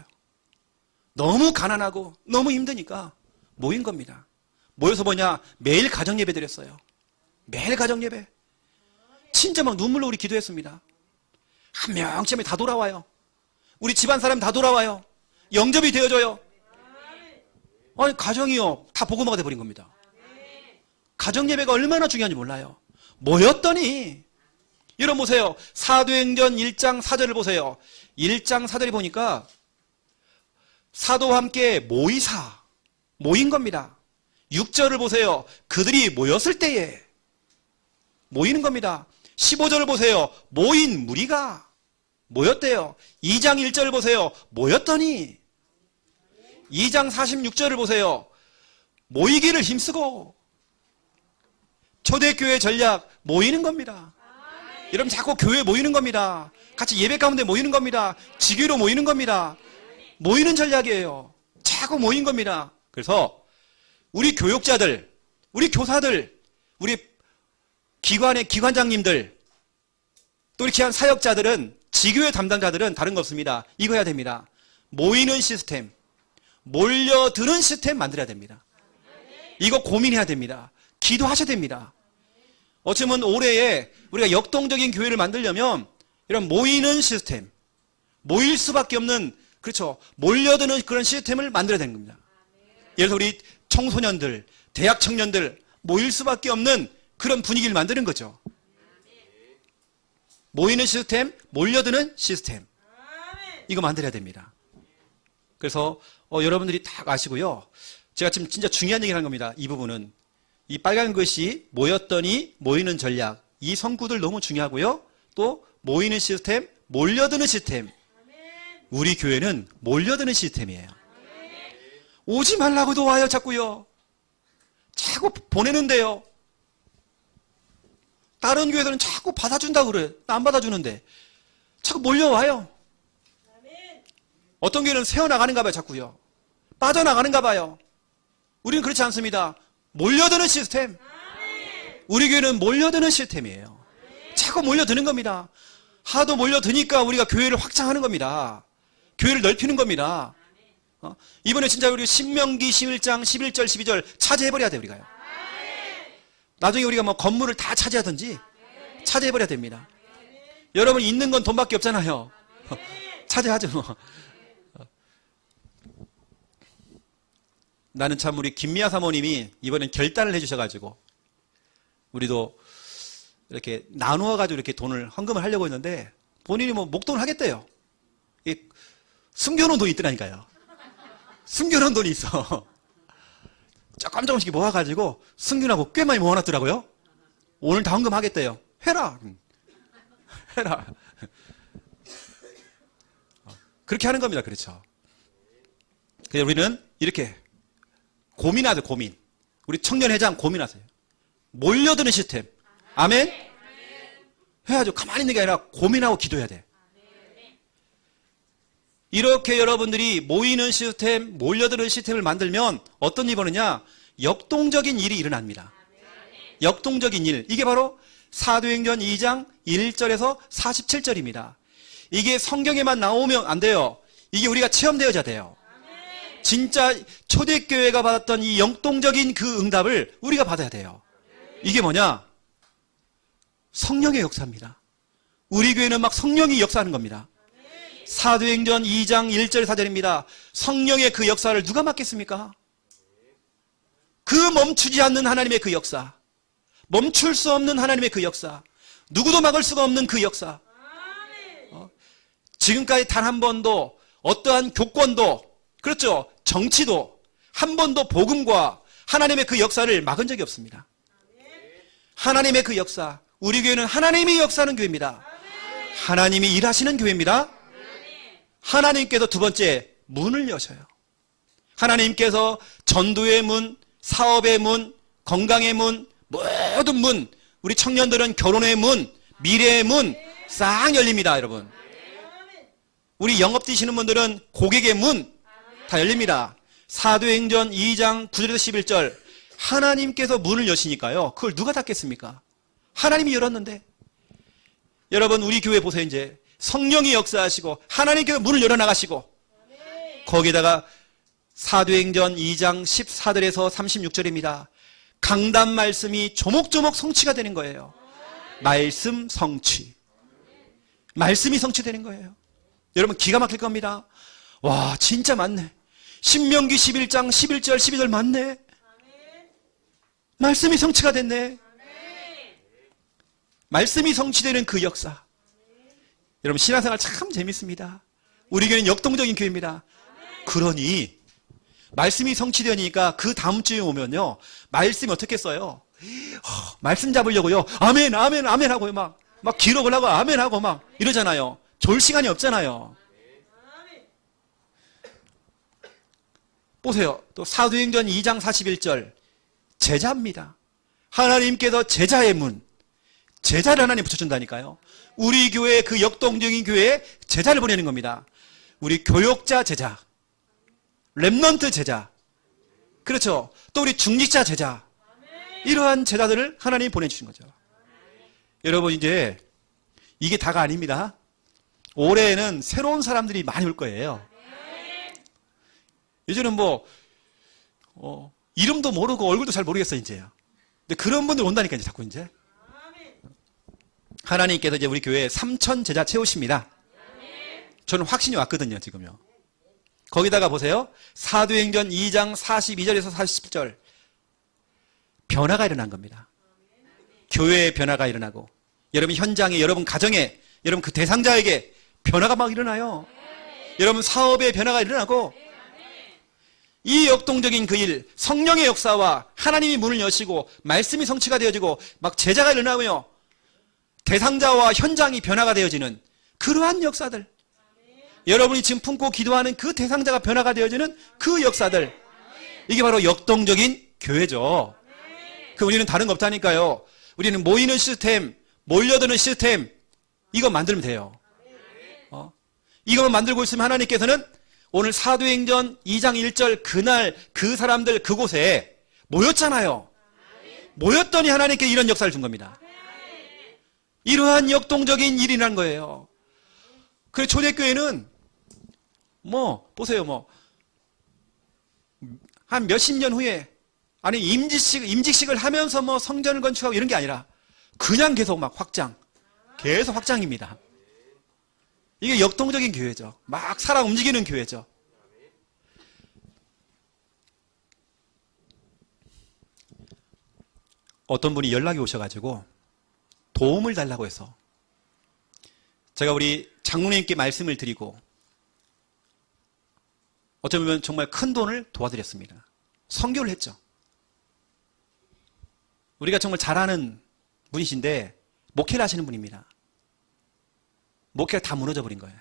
너무 가난하고 너무 힘드니까 모인 겁니다. 모여서 뭐냐? 매일 가정예배 드렸어요. 매일 가정예배. 진짜 막 눈물로 우리 기도했습니다. 한 명쯤에 다 돌아와요. 우리 집안 사람 다 돌아와요. 영접이 되어져요. 아니 가정이요 다 복음화가 돼버린 겁니다. 가정예배가 얼마나 중요한지 몰라요. 모였더니 여러분 보세요. 사도행전 1장 4절을 보세요. 1장 4절을 보니까 사도와 함께 모이사 모인 겁니다. 6절을 보세요. 그들이 모였을 때에 모이는 겁니다. 15절을 보세요. 모인 무리가 모였대요. 2장 1절을 보세요. 모였더니 2장 46절을 보세요. 모이기를 힘쓰고 초대교회 전략 모이는 겁니다. 여러분 자꾸 교회에 모이는 겁니다. 같이 예배 가운데 모이는 겁니다. 지교로 모이는 겁니다. 모이는 전략이에요. 자꾸 모인 겁니다. 그래서 우리 교육자들, 우리 교사들, 우리 기관의 기관장님들, 또 이렇게 한 사역자들은 지교회 담당자들은 다른 거 없습니다. 이거 해야 됩니다. 모이는 시스템, 몰려드는 시스템 만들어야 됩니다. 이거 고민해야 됩니다. 기도하셔야 됩니다. 어쩌면 올해에 우리가 역동적인 교회를 만들려면 이런 모이는 시스템, 모일 수밖에 없는, 그렇죠, 몰려드는 그런 시스템을 만들어야 되는 겁니다. 예를 들어 우리 청소년들, 대학 청년들 모일 수밖에 없는 그런 분위기를 만드는 거죠. 모이는 시스템, 몰려드는 시스템, 이거 만들어야 됩니다. 그래서 여러분들이 다 아시고요. 제가 지금 진짜 중요한 얘기를 하는 겁니다. 이 부분은 이 빨간 글씨 모였더니 모이는 전략, 이 성구들 너무 중요하고요. 또 모이는 시스템, 몰려드는 시스템. 우리 교회는 몰려드는 시스템이에요. 오지 말라고도 와요. 자꾸요. 자꾸 보내는데요. 다른 교회들은 자꾸 받아준다고 그래요. 안 받아주는데 자꾸 몰려와요. 어떤 교회는 새어나가는가 봐요. 자꾸요. 빠져나가는가 봐요. 우리는 그렇지 않습니다. 몰려드는 시스템. 우리 교회는 몰려드는 시스템이에요. 자꾸 몰려드는 겁니다. 하도 몰려드니까 우리가 교회를 확장하는 겁니다. 교회를 넓히는 겁니다. 이번에 진짜 우리 신명기 11장 11절 12절 차지해버려야 돼요. 우리가요. 나중에 우리가 뭐 건물을 다 차지하든지 차지해버려야 됩니다. 여러분 있는 건 돈밖에 없잖아요. 차지하죠 뭐. 나는 참 우리 김미아 사모님이 이번엔 결단을 해주셔가지고 우리도 이렇게 나누어가지고 이렇게 돈을 헌금을 하려고 했는데 본인이 뭐 목돈을 하겠대요. 숨겨놓은 돈이 있더라니까요. 숨겨놓은 돈이 있어. 조금씩 모아가지고 숨겨놓고 꽤 많이 모아놨더라고요. 오늘 다 헌금하겠대요. 해라. 해라. 그렇게 하는 겁니다. 그렇죠. 그래서 우리는 이렇게 고민하죠. 고민. 우리 청년회장 고민하세요. 몰려드는 시스템. 아멘? 해야죠. 가만히 있는 게 아니라 고민하고 기도해야 돼. 이렇게 여러분들이 모이는 시스템, 몰려드는 시스템을 만들면 어떤 일이 벌어지냐? 역동적인 일이 일어납니다. 역동적인 일. 이게 바로 사도행전 2장 1절에서 47절입니다. 이게 성경에만 나오면 안 돼요. 이게 우리가 체험되어야 돼요. 진짜 초대교회가 받았던 이 역동적인 그 응답을 우리가 받아야 돼요. 이게 뭐냐? 성령의 역사입니다. 우리 교회는 막 성령이 역사하는 겁니다. 사도행전 2장 1절 4절입니다. 성령의 그 역사를 누가 맡겠습니까? 그 멈추지 않는 하나님의 그 역사, 멈출 수 없는 하나님의 그 역사, 누구도 막을 수가 없는 그 역사. 지금까지 단 한 번도 어떠한 교권도, 그렇죠, 정치도 한 번도 복음과 하나님의 그 역사를 막은 적이 없습니다. 하나님의 그 역사, 우리 교회는 하나님이 역사하는 교회입니다. 하나님이 일하시는 교회입니다. 하나님께서 두 번째 문을 여셔요. 하나님께서 전도의 문, 사업의 문, 건강의 문, 모든 문, 우리 청년들은 결혼의 문, 미래의 문 싹 열립니다. 여러분, 우리 영업 뛰시는 분들은 고객의 문 다 열립니다. 사도행전 2장 9절에서 11절 하나님께서 문을 여시니까요. 그걸 누가 닫겠습니까? 하나님이 열었는데. 여러분 우리 교회 보세요. 이제 성령이 역사하시고 하나님께서 문을 열어나가시고 거기다가 사도행전 2장 14절에서 36절입니다. 강단 말씀이 조목조목 성취가 되는 거예요. 말씀 성취. 말씀이 성취되는 거예요. 여러분 기가 막힐 겁니다. 와 진짜 맞네. 신명기 11장 11절 12절 맞네. 말씀이 성취가 됐네. 말씀이 성취되는 그 역사. 여러분 신앙생활 참 재밌습니다. 우리 교회는 역동적인 교회입니다. 그러니 말씀이 성취되니까 그 다음 주에 오면요. 말씀이 어떻게 써요? 말씀 잡으려고요. 아멘 아멘 아멘 하고요. 막 기록을 하고 아멘 하고 막 이러잖아요. 졸 시간이 없잖아요. 보세요. 또 사도행전 2장 41절 제자입니다. 하나님께서 제자의 문, 제자를 하나님 붙여준다니까요. 우리 교회 그 역동적인 교회에 제자를 보내는 겁니다. 우리 교역자 제자, 렘넌트 제자, 그렇죠. 또 우리 중직자 제자, 이러한 제자들을 하나님이 보내주신 거죠. 여러분 이제 이게 다가 아닙니다. 올해에는 새로운 사람들이 많이 올 거예요. 이제는 이름도 모르고 얼굴도 잘 모르겠어요 이제요. 근데 그런 분들 온다니까 이제 자꾸 이제 하나님께서 이제 우리 교회에 3,000 제자 채우십니다. 저는 확신이 왔거든요 지금요. 거기다가 보세요. 사도행전 2장 42절에서 47절 변화가 일어난 겁니다. 교회에 변화가 일어나고 여러분 현장에 여러분 가정에 여러분 그 대상자에게 변화가 막 일어나요. 여러분 사업에 변화가 일어나고 이 역동적인 그 일, 성령의 역사와 하나님이 문을 여시고 말씀이 성취가 되어지고 막 제자가 일어나고요. 대상자와 현장이 변화가 되어지는 그러한 역사들. 여러분이 지금 품고 기도하는 그 대상자가 변화가 되어지는 그 역사들. 이게 바로 역동적인 교회죠. 그 우리는 다른 거 없다니까요. 우리는 모이는 시스템, 몰려드는 시스템 이거 만들면 돼요. 이것만 만들고 있으면 하나님께서는 오늘 사도행전 2장 1절 그날 그 사람들 그곳에 모였잖아요. 모였더니 하나님께 이런 역사를 준 겁니다. 이러한 역동적인 일이란 거예요. 그래서 초대교회는 보세요. 한 몇십 년 후에 아니 임직식을 하면서 성전을 건축하고 이런 게 아니라 그냥 계속 막 확장. 계속 확장입니다. 이게 역동적인 교회죠. 막 살아 움직이는 교회죠. 어떤 분이 연락이 오셔가지고 도움을 달라고 해서 제가 우리 장로님께 말씀을 드리고 어쩌면 정말 큰 돈을 도와드렸습니다. 선교를 했죠. 우리가 정말 잘 아는 분이신데 목회를 하시는 분입니다. 목회가 다 무너져 버린 거예요.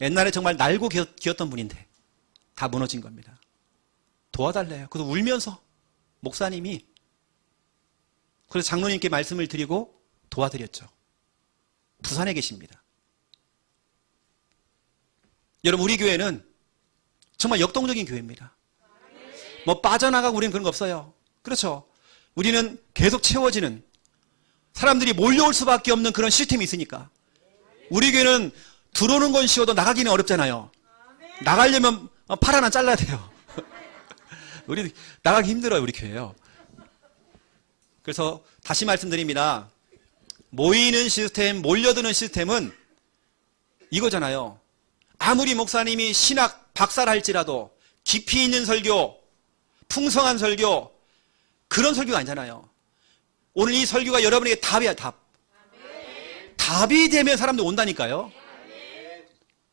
옛날에 정말 날고 기었던 분인데 다 무너진 겁니다. 도와달래요. 그래서 울면서 목사님이 그래서 장로님께 말씀을 드리고 도와드렸죠. 부산에 계십니다. 여러분 우리 교회는 정말 역동적인 교회입니다. 빠져나가고 우리는 그런 거 없어요. 그렇죠. 우리는 계속 채워지는 사람들이 몰려올 수밖에 없는 그런 시스템이 있으니까 우리 교회는 들어오는 건 쉬워도 나가기는 어렵잖아요. 나가려면 팔 하나 잘라야 돼요. 우리 나가기 힘들어요 우리 교회요. 그래서 다시 말씀드립니다. 모이는 시스템, 몰려드는 시스템은 이거잖아요. 아무리 목사님이 신학 박사를 할지라도 깊이 있는 설교, 풍성한 설교 그런 설교가 아니잖아요. 오늘 이 설교가 여러분에게 답이야 답. 답이 되면 사람들 온다니까요.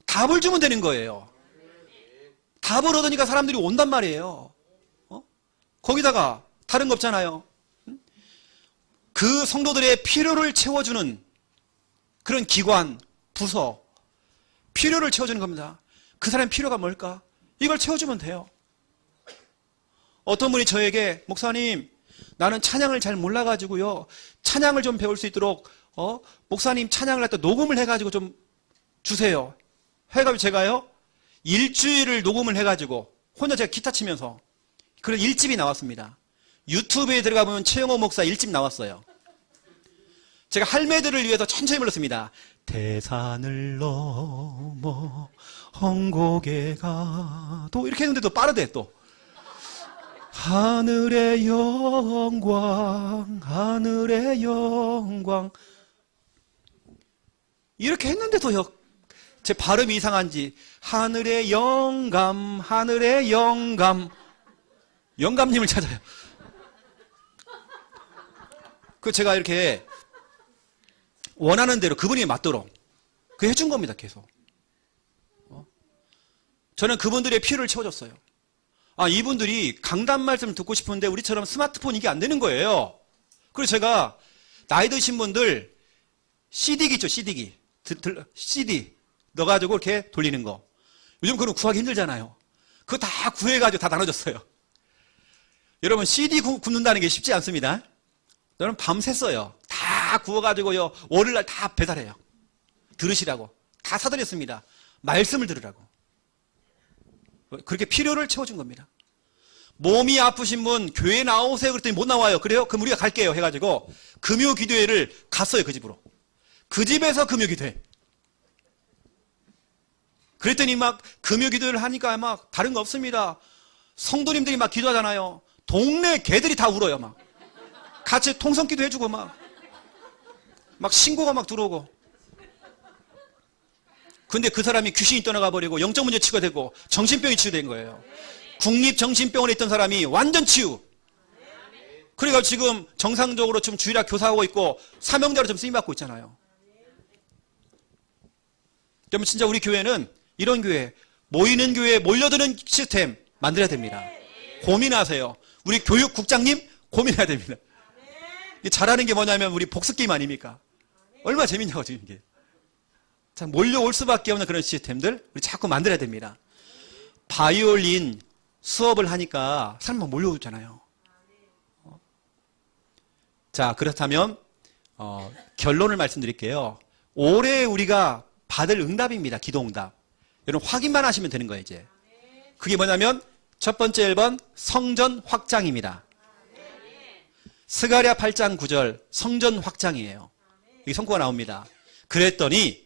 답을 주면 되는 거예요. 답을 얻으니까 사람들이 온단 말이에요. 거기다가 다른 거 없잖아요. 그 성도들의 필요를 채워주는 그런 기관, 부서, 필요를 채워주는 겁니다. 그 사람의 필요가 뭘까? 이걸 채워주면 돼요. 어떤 분이 저에게 목사님 나는 찬양을 잘 몰라가지고요. 찬양을 좀 배울 수 있도록 목사님 찬양을 할 때 녹음을 해가지고 좀 주세요. 해가지고 제가요. 일주일을 녹음을 해가지고 혼자 제가 기타 치면서. 그래서 1집이 나왔습니다. 유튜브에 들어가 보면 최영호 목사 1집 나왔어요. 제가 할매들을 위해서 천천히 불렀습니다. 대산을 넘어 헝곡에 가도 이렇게 했는데도 빠르대 또. 하늘의 영광 하늘의 영광 이렇게 했는데도요 제 발음이 이상한지 하늘의 영감 하늘의 영감님을 찾아요. 그 제가 이렇게 원하는 대로 그분이 맞도록 그 해준 겁니다. 계속 저는 그분들의 필요를 채워줬어요. 아, 이분들이 강단 말씀 듣고 싶은데 우리처럼 스마트폰 이게 안 되는 거예요. 그래서 제가 나이 드신 분들 CD기 있죠, CD기. CD 넣어가지고 이렇게 돌리는 거. 요즘 그런 구하기 힘들잖아요. 그거 다 구해가지고 다 나눠줬어요. 여러분 CD 굽는다는 게 쉽지 않습니다. 저는 밤샜어요. 다 구워가지고요 월요일날 다 배달해요. 들으시라고 다 사드렸습니다. 말씀을 들으라고. 그렇게 필요를 채워준 겁니다. 몸이 아프신 분 교회 나오세요 그랬더니 못 나와요. 그래요? 그럼 우리가 갈게요 해가지고 금요기도회를 갔어요. 그 집으로. 그 집에서 금요기도회. 그랬더니 막 금요기도회를 하니까 막 다른 거 없습니다. 성도님들이 막 기도하잖아요. 동네 개들이 다 울어요. 막 같이 통성기도 해주고 막 신고가 막 들어오고. 근데 그 사람이 귀신이 떠나가 버리고 영적 문제 치유가 되고 정신병이 치유된 거예요. 국립정신병원에 있던 사람이 완전 치유. 그러니까 지금 정상적으로 지금 주일학 교사하고 있고 사명자로 좀 쓰임받고 있잖아요. 그러면 진짜 우리 교회는 이런 교회, 모이는 교회, 몰려드는 시스템 만들어야 됩니다. 고민하세요. 우리 교육국장님 고민해야 됩니다. 잘하는 게 뭐냐면 우리 복습게임 아닙니까? 얼마나 재밌냐고 지금 이게. 자, 몰려올 수밖에 없는 그런 시스템들 우리 자꾸 만들어야 됩니다. 바이올린 수업을 하니까 사람 막 몰려오잖아요. 자, 그렇다면 결론을 말씀드릴게요. 올해 우리가 받을 응답입니다. 기도응답. 여러분 확인만 하시면 되는 거예요. 이제 그게 뭐냐면 첫 번째 1번 성전 확장입니다. 스가랴 8장 9절 성전 확장이에요. 여기 성구가 나옵니다. 그랬더니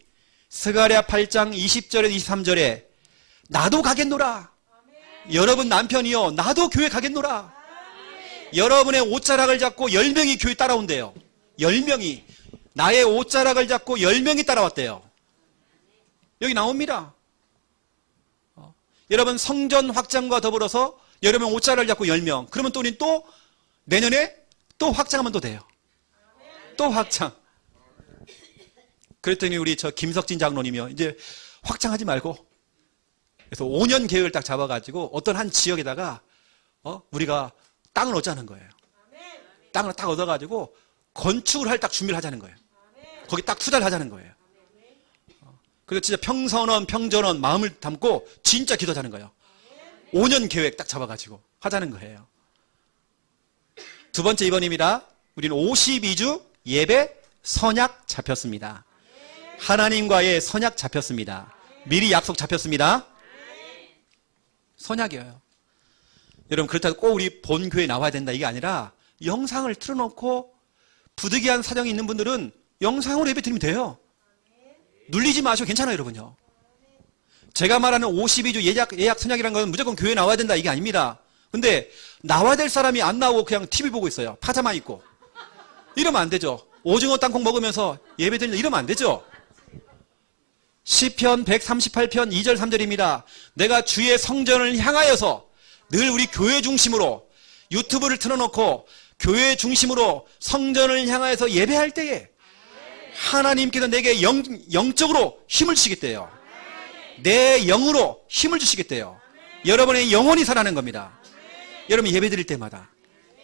스가랴 8장 20절에 23절에 나도 가겠노라. 여러분 남편이요 나도 교회 가겠노라. 여러분의 옷자락을 잡고 10명이 교회 따라온대요. 10명이 나의 옷자락을 잡고 10명이 따라왔대요. 여기 나옵니다. 여러분 성전 확장과 더불어서 여러분 옷자락을 잡고 10명. 그러면 또 우리는 또 내년에 또 확장하면 또 돼요. 또 확장. 그랬더니 우리 저 김석진 장로님이요. 이제 확장하지 말고 그래서 5년 계획을 딱 잡아가지고 어떤 한 지역에다가 우리가 땅을 얻자는 거예요. 땅을 딱 얻어가지고 건축을 할 딱 준비를 하자는 거예요. 거기 딱 투자를 하자는 거예요. 그래서 진짜 평선원, 평전원 마음을 담고 진짜 기도하자는 거예요. 5년 계획 딱 잡아가지고 하자는 거예요. 두 번째 2번입니다. 우리는 52주 예배 선약 잡혔습니다. 하나님과의 선약 잡혔습니다. 미리 약속 잡혔습니다. 선약이에요. 여러분 그렇다고 꼭 우리 본교회에 나와야 된다 이게 아니라 영상을 틀어놓고 부득이한 사정이 있는 분들은 영상으로 예배 드리면 돼요. 눌리지 마시고 괜찮아요 여러분요. 제가 말하는 52주 예약 선약이라는 건 무조건 교회에 나와야 된다 이게 아닙니다. 근데 나와야 될 사람이 안 나오고 그냥 TV 보고 있어요. 파자마 입고. 이러면 안 되죠. 오징어 땅콩 먹으면서 예배 드린다 이러면 안 되죠. 시편 138편 2절 3절입니다. 내가 주의 성전을 향하여서 늘 우리 교회 중심으로 유튜브를 틀어놓고 교회 중심으로 성전을 향하여서 예배할 때에 하나님께서 내게 영적으로 힘을 주시겠대요. 내 영으로 힘을 주시겠대요. 여러분의 영혼이 살아나는 겁니다. 여러분 예배 드릴 때마다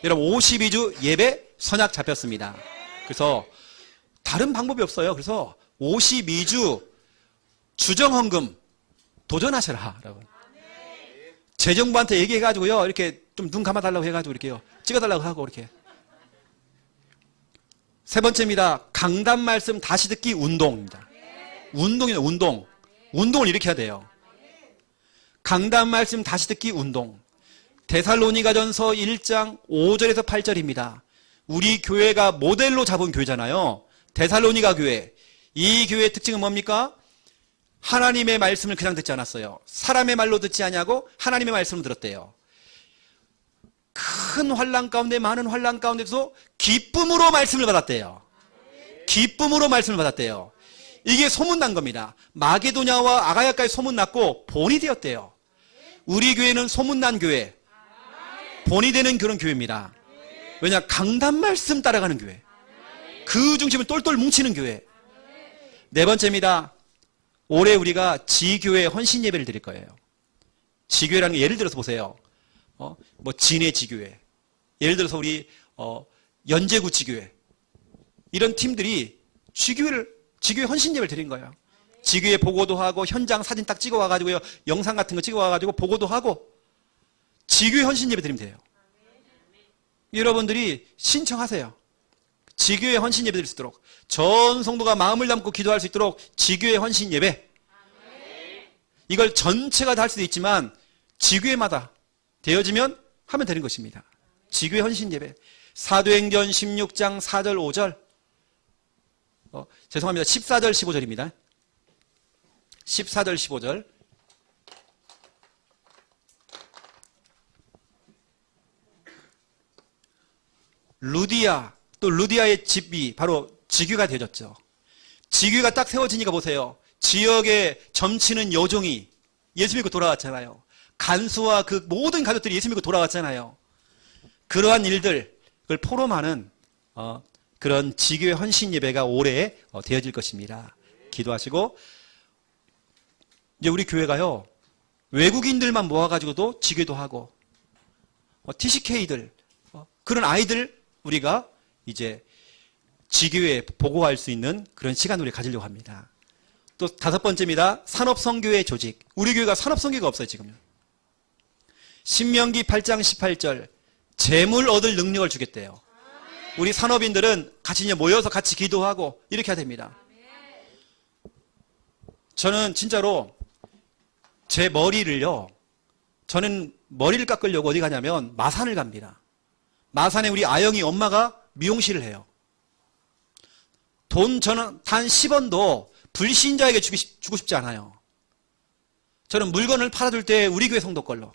여러분 52주 예배 선약 잡혔습니다. 그래서 다른 방법이 없어요. 그래서 52주 주정헌금 도전하셔라 여러분. 재정부한테 얘기해가지고요 이렇게 좀 눈 감아달라고 해가지고 이렇게요 찍어달라고 하고 이렇게. 세 번째입니다. 강단 말씀 다시 듣기 운동입니다. 운동이에요. 운동을 이렇게 해야 돼요. 강단 말씀 다시 듣기 운동. 데살로니가전서 1장 5절에서 8절입니다. 우리 교회가 모델로 잡은 교회잖아요. 데살로니가 교회. 이 교회의 특징은 뭡니까? 하나님의 말씀을 그냥 듣지 않았어요. 사람의 말로 듣지 아니하고 하나님의 말씀을 들었대요. 큰 환난 가운데, 많은 환난 가운데서 기쁨으로 말씀을 받았대요. 기쁨으로 말씀을 받았대요. 이게 소문난 겁니다. 마게도냐와 아가야까지 소문났고 본이 되었대요. 우리 교회는 소문난 교회, 본이 되는 그런 교회입니다. 왜냐? 강단 말씀 따라가는 교회. 그 중심을 똘똘 뭉치는 교회. 네 번째입니다. 올해 우리가 지교회 헌신 예배를 드릴 거예요. 지교회라는 게 예를 들어서 보세요. 뭐 진해 지교회, 예를 들어서 우리 연제구 지교회, 이런 팀들이 지교회 헌신 예배를 드린 거예요. 지교회 보고도 하고 현장 사진 딱 찍어 와가지고요, 영상 같은 거 찍어 와가지고 보고도 하고 지교회 헌신 예배 드리면 돼요. 여러분들이 신청하세요. 지교회 헌신 예배 드릴 수 있도록, 전 성도가 마음을 담고 기도할 수 있도록 지교회 헌신 예배. 이걸 전체가 다 할 수도 있지만 지교회마다 되어지면 하면 되는 것입니다. 지교회 헌신 예배. 사도행전 16장 4절 5절. 죄송합니다. 14절 15절입니다. 14절 15절. 루디아, 또 루디아의 집이 바로 지교가 되어졌죠. 지교가 딱 세워지니까 보세요. 지역에 점치는 여종이 예수 믿고 돌아왔잖아요. 간수와 그 모든 가족들이 예수 믿고 돌아왔잖아요. 그러한 일들, 그걸 포럼하는 그런 지교회 헌신 예배가 올해 되어질 것입니다. 기도하시고, 이제 우리 교회가요, 외국인들만 모아가지고도 지교도 하고, TCK들, 그런 아이들 우리가 이제 지교회에 보고할 수 있는 그런 시간을 우리 가지려고 합니다. 또 다섯 번째입니다. 산업선교회 조직. 우리 교회가 산업선교가 없어요, 지금요. 신명기 8장 18절, 재물 얻을 능력을 주겠대요. 우리 산업인들은 같이 이제 모여서 같이 기도하고 이렇게 해야 됩니다. 저는 진짜로 제 머리를요, 저는 머리를 깎으려고 어디 가냐면 마산을 갑니다. 마산에 우리 아영이 엄마가 미용실을 해요. 돈 저는 단 10원도 불신자에게 주고 싶지 않아요. 저는 물건을 팔아줄 때 우리 교회 성도 걸로.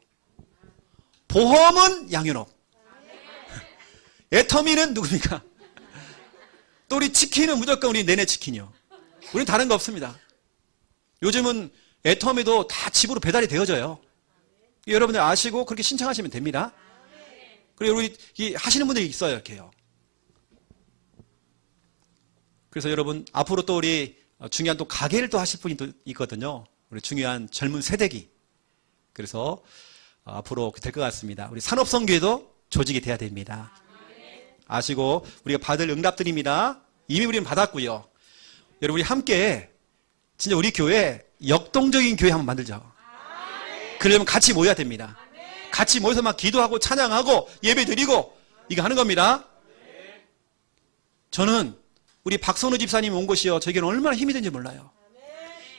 보험은 양윤옥. 애터미는 누굽니까? 또 우리 치킨은 무조건 우리 내내 치킨이요. 우리는 다른 거 없습니다. 요즘은 애터미도 다 집으로 배달이 되어져요. 여러분들 아시고 그렇게 신청하시면 됩니다. 그리고 우리 하시는 분들이 있어요, 이렇게요. 그래서 여러분 앞으로 또 우리 중요한 또 가게를 또 하실 분이 또 있거든요. 우리 중요한 젊은 세대기. 그래서 앞으로 될 것 같습니다. 우리 산업선교회도 조직이 돼야 됩니다. 아시고 우리가 받을 응답들입니다. 이미 우리는 받았고요. 여러분 우리 함께 진짜 우리 교회 역동적인 교회 한번 만들죠. 그러려면 같이 모여야 됩니다. 같이 모여서 막 기도하고 찬양하고 예배 드리고 이거 하는 겁니다. 저는 우리 박선우 집사님이 온 곳이요, 저에게는 얼마나 힘이 되는지 몰라요.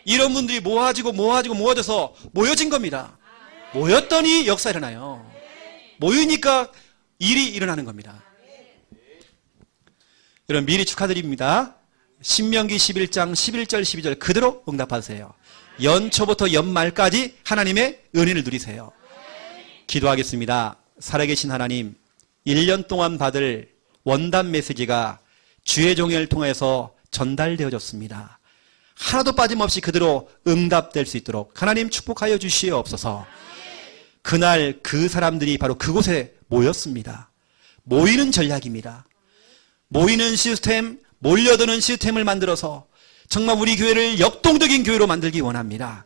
이런 분들이 모아져서 모여진 겁니다. 모였더니 역사 일어나요. 모이니까 일이 일어나는 겁니다. 여러분 미리 축하드립니다. 신명기 11장 11절 12절 그대로 응답하세요. 연초부터 연말까지 하나님의 은혜를 누리세요. 기도하겠습니다. 살아계신 하나님, 1년 동안 받을 원단 메시지가 주의 종을 통해서 전달되어졌습니다. 하나도 빠짐없이 그대로 응답될 수 있도록 하나님 축복하여 주시옵소서. 그날 그 사람들이 바로 그곳에 모였습니다. 모이는 전략입니다. 모이는 시스템, 몰려드는 시스템을 만들어서 정말 우리 교회를 역동적인 교회로 만들기 원합니다.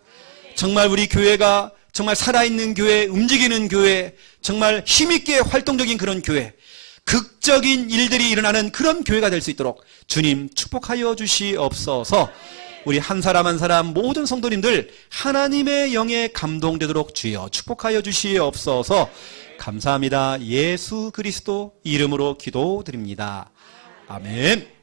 정말 우리 교회가 정말 살아있는 교회, 움직이는 교회, 정말 힘있게 활동적인 그런 교회, 극적인 일들이 일어나는 그런 교회가 될 수 있도록 주님 축복하여 주시옵소서. 우리 한 사람 한 사람 모든 성도님들 하나님의 영에 감동되도록 주여 축복하여 주시옵소서. 감사합니다. 예수 그리스도 이름으로 기도드립니다. 아멘.